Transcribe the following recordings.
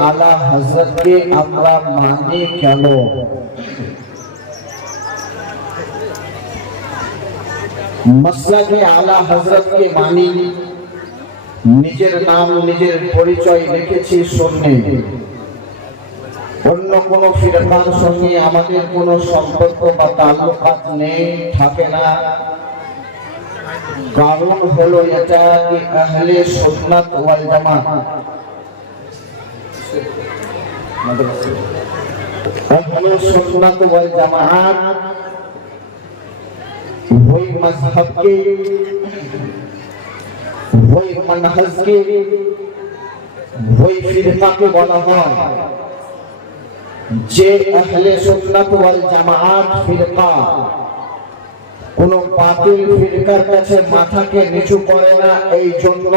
আলা হজরতকে আমরা মানি কেন আলা হজরতকে মানি নিজের নাম নিজের পরিচয় রেখেছি শূন্যে অন্য কোনো ফিরকার সঙ্গে আমাদের কোনো সম্পর্ক বা তাল্লুকাত নেই, থাকে না। কারণ হলো এটা কি আহলে সুন্নাত ওয়াল জামাত? আহলে সুন্নাত ওয়াল জামাত ওই মذهب কে ওই মানহাজ কে ওই ফিরকা কে বলা হয় যে আহলে সুন্নাত ওয়াল জামাত ফিরকা কোন বাতিল ফিরকার কাছে মাথাকে নিচু করে না এই জন্য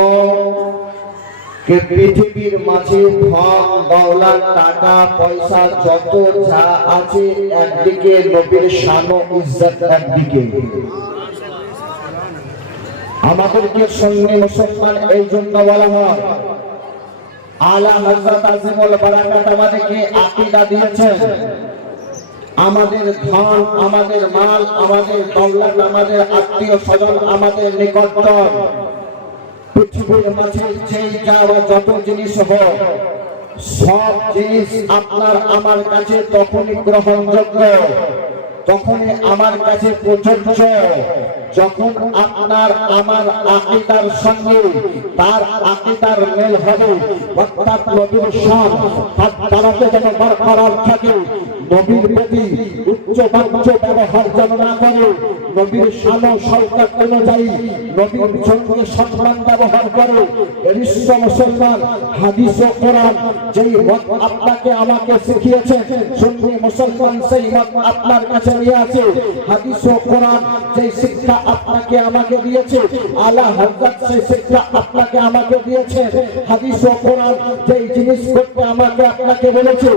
যে পৃথিবীর মাঝে ধন, দৌলত, টাকা, পয়সা, যত যা আছে একদিকে নবীর শান ইজ্জত একদিকে। আমাদেরকে সন্নি মুসলমান এই জন্য বলা হয়, আলা হযরত আজিমুল বারাকাত আমাদেরকে আকীদা দিয়েছেন। আমাদের ধন, আমাদের মাল, আমাদের দৌলত, আমাদের আত্মীয় স্বজন, আমাদের নিকটতর পৃথিবীর মাঝে যেই যা বা যত জিনিস হোক, সব জিনিস আপনার আমার কাছে তখনই গ্রহণযোগ্য, তখনই আমার কাছে প্রযোজ্য। যখন আপনার আমার আকিদার সঙ্গে তার আকিদার মেল হবে, অর্থাৎ নবীর সব, তার যেন বরকরার থাকে আপনাকে, আমাকে শিখিয়েছে, সুন্নি মুসলমান সেই মত আপনার কাছে নিয়ে আছে। হাদিস ও কোরআন যেই শিক্ষা আপনাকে, আমাকে দিয়েছে আলা হযরত সেই শিক্ষা আপনাকে, আমাকে দিয়েছে। হাদিস ও কোরআন যেই জিনিস করতে আমাকে আপনাকে বলেছে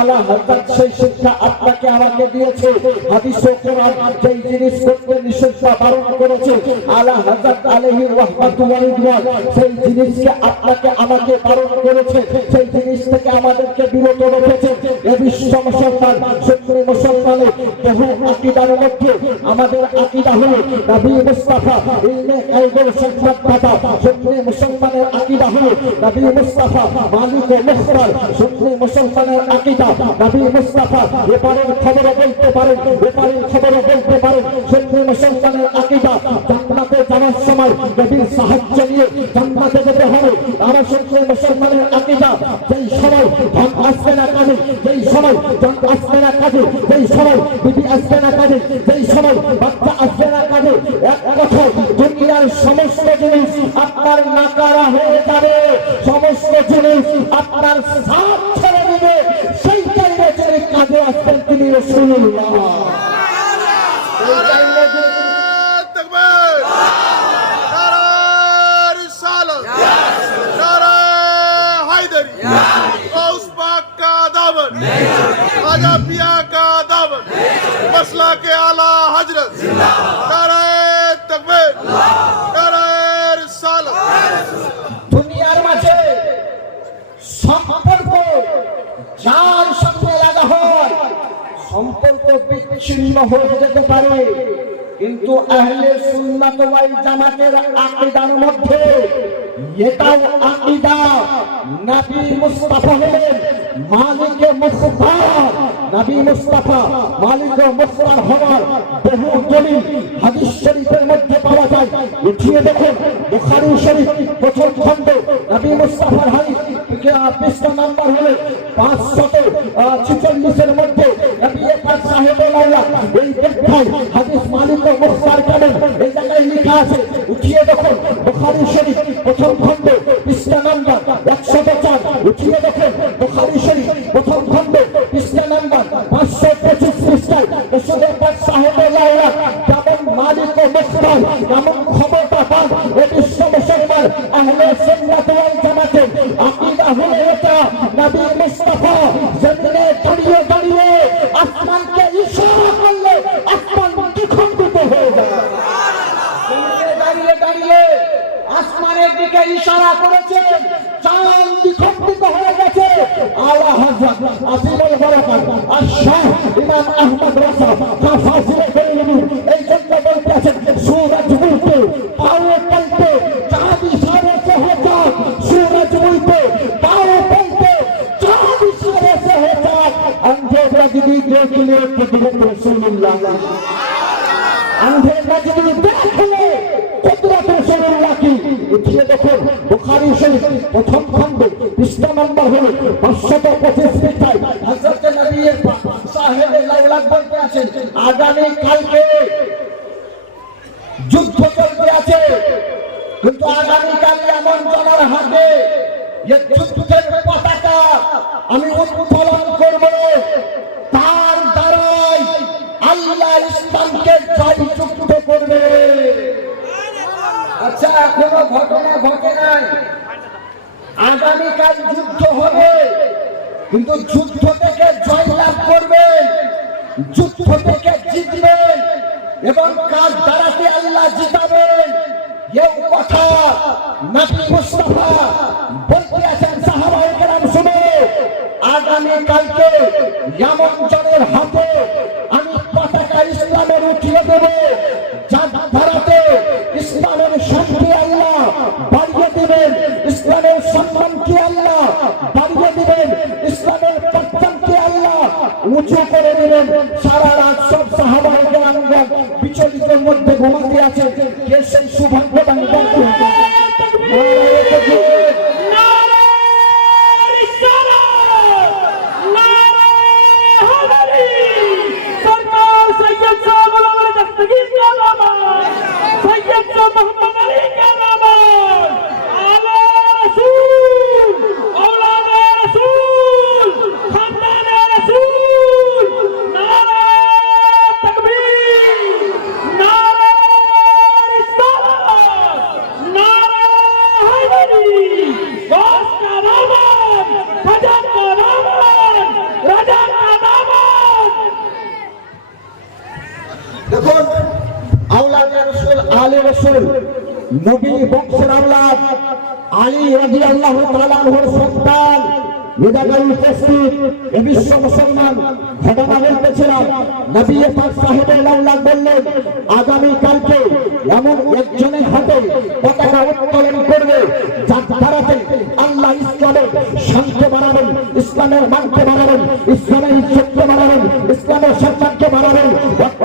আলা হযরত সেই শিক্ষা আপনাকে আমাকে দিয়েছে। হাদিস ও কোরআন জিনিস করতে নিষিদ্ধ বারণ করেছে আলা হযরত আলাইহি রাহমাতুল্লাহ সেই জিনিসকে আপনাকে আমাকে বারণ করেছে, সেই জিনিস থেকে আমাদেরকে বিরত রেখেছে। মুসলমানের বহু আমাদের আকীদা হলো মুসলমানের আকীদা হলো মুস্তাফা, মালিক মুসলমানের আকীদা মুস্তাফা এপারের খবরে বলতে পারেন, এপারের খবরে বলতে পারেন সত্যি মুসলমানের আকীদা জান্নাতে যাওয়ার সময় নবীর সাহায্য নিয়ে জান্নাতে যেতে হবে। আর সত্যি মুসলমানের আকীদা, যেই সময় ধন আসবে না কাজে, যেই সময় জন আসবে না কাজে, যেই সময় বিবি আসবে না কাজে, যেই সময় বাচ্চা আসবে না কাজে, এক কথা দুনিয়ার সমস্ত জিনিস আপনার নাকারা হয়ে যাবে। সমস্ত জিনিস আপনার সাথ আসবেন তিনি রসুল্লাহ সেই টাইমে সম্পর্ক বিচ্ছিন্ন হয়ে যেতে পারে। কিন্তু আহলে সুন্নাত ওয়াল জামাতের আকীদার মধ্যে এটাও আকীদা। নবী মুস্তাফা হলেন মালিকে মুস্তাফার নবী মুস্তাফা মালিক ও মুস্তাফার হওয়ার বহু দলিল হাদিস শরীফের মধ্যে পাওয়া যায়। উঠিয়ে দেখুন, বুখারী শরীফ, প্রথম খণ্ড, নবী মুস্তাফার হাদিস পৃষ্ঠা নাম্বার হলো পাঁচশত ছিচল্লিশের মধ্যে নবী পাক আল্লাহ এই ব্যাখ্যায় হাদিস মালিক ও মুস্তার কেমন এই জায়গায় লেখা আছে, উঠিয়ে দেখুন, বুখারী শরীফ, প্রথম খণ্ড, পৃষ্ঠা নাম্বার একশো চার উঠিয়ে দেখুন, বুখারী শরীফ, প্রথম খণ্ড, পৃষ্ঠা নাম্বার পাঁচশো পঁচিশ দিকে ইশারা করেছে, চাঁদ বিখণ্ডিত হয়ে গেছে। আলা হজরত আসিমুল বরকত আর শাহ ইমাম আহমদ রাসা ফাসিলে হলো পাঁচশত পঁচিশ পৃষ্ঠায় হজরত নবী সাহেব লাউলাক বলতে আছেন আগামী কালকে যুদ্ধ চলতে আছে, কিন্তু আগামীকাল এমন জনের হাতে যে যুদ্ধের পতাকা আমি উত্তোলন করব। তার দ্বারাই আল্লাহ ইসলামকে জয়যুক্ত করবে। আচ্ছা এখনও ঘটনা ঘটে নাই? আগামীকাল কিন্তু যুদ্ধ থেকে জয় লাভ করবেন যুদ্ধ থেকে জিতবেন এবং কাজ দ্বারাতে আল্লাহ জিতাবেন এই কথা। নবী মুস্তাফা বলতে আছেন সাহাবায়ে শুনে, আগামী কালকে জনের হাতে আমি পতাকা ইসলামের উঠিয়ে দেব। ইসলামের পত্তনকে আল্লাহ উঁচু করে দিলেন। সারা রাত সব সাহাবাহিক আঙ্গন বিচলিতের মধ্যে ঘুমাতে আছে কে সেই সৌভাগ্যবান ব্যক্তি? রসুল নবী বংশের আওলাদ আলী রাজি আল্লাহ তালাহুর সন্তান মেধাগাল উপস্থিত, এ বিশ্ব মুসলমান ঘটনা বলতেছিলাম নবী পাক সাহেবের আল্লাহ বললেন, আগামী কালকে এমন একজনের হাতে পতাকা উত্তোলন করবে, যার দ্বারাতে আল্লাহ ইসলামের শান্তি বাড়াবেন, ইসলামের মানকে বাড়াবেন, ইসলামের ইজ্জতকে বাড়াবেন, ইসলামের সম্মানকে বাড়াবেন,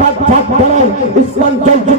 অর্থাৎ ইসলাম জয়যুক্ত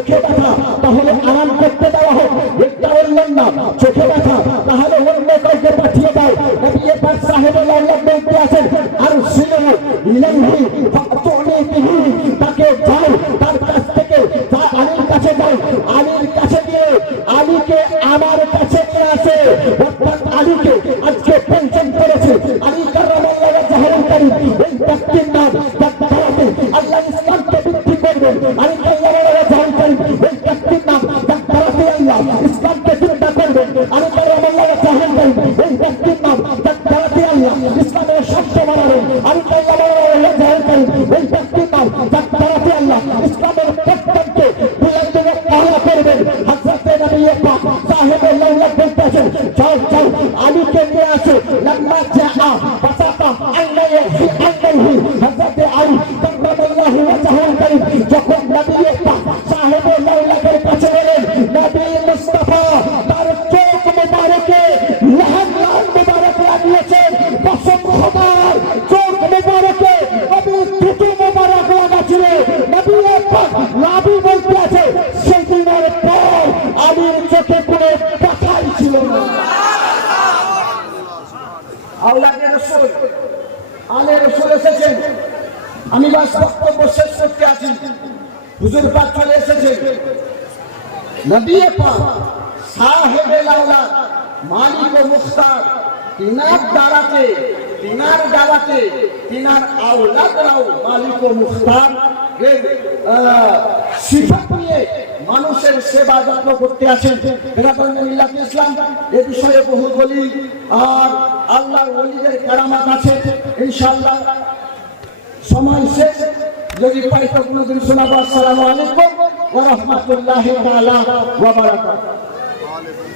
বললেন না চোখে ব্যথা তাহলে অন্য কাউকে পাঠিয়ে দাও নবী পাক সাহেবের লাউলা বলতে আছেন আর সিলু ইলাইহি ফাতুনি বিহি তাকে যাও তার কাছ থেকে তা আলীর কাছে যাও আলীর কাছে গিয়ে আলীকে আমার কাছে নিয়ে আসে অর্থাৎ আলীকে আজকে পেনশন করেছে আলী কার্রামাল্লাহ জাহারুল কারীম এই ব্যক্তির নাম যার দ্বারাতে আল্লাহ ইসলামকে বৃদ্ধি করবেন আলী কার্রামাল্লাহ জাহারুল কারীম এই ব্যক্তির নাম যার দ্বারাতে আল্লাহ রসুল আলে রসুল এসেছেন আমি লাউলা মালিক ও মুখতার, তিনার দ্বারাতে তিনার দ্বারাতে, তিনার আওলাদরাও মালিক ও মুখতার নিয়ে মানুষের সেবা যত্ন করতে আছেন মিল্লাত ইসলাম, এ বিষয়ে বহু বলি আর আল্লাহর ওলিদের কেরামাত আছে, ইনশাআল্লাহ। সময় শেষ। যদি পাই তো কোনোদিন শোনাবো। আসসালামু আলাইকুম ওয়া রাহমাতুল্লাহি তাআলা ওয়া বারাকাতুহু।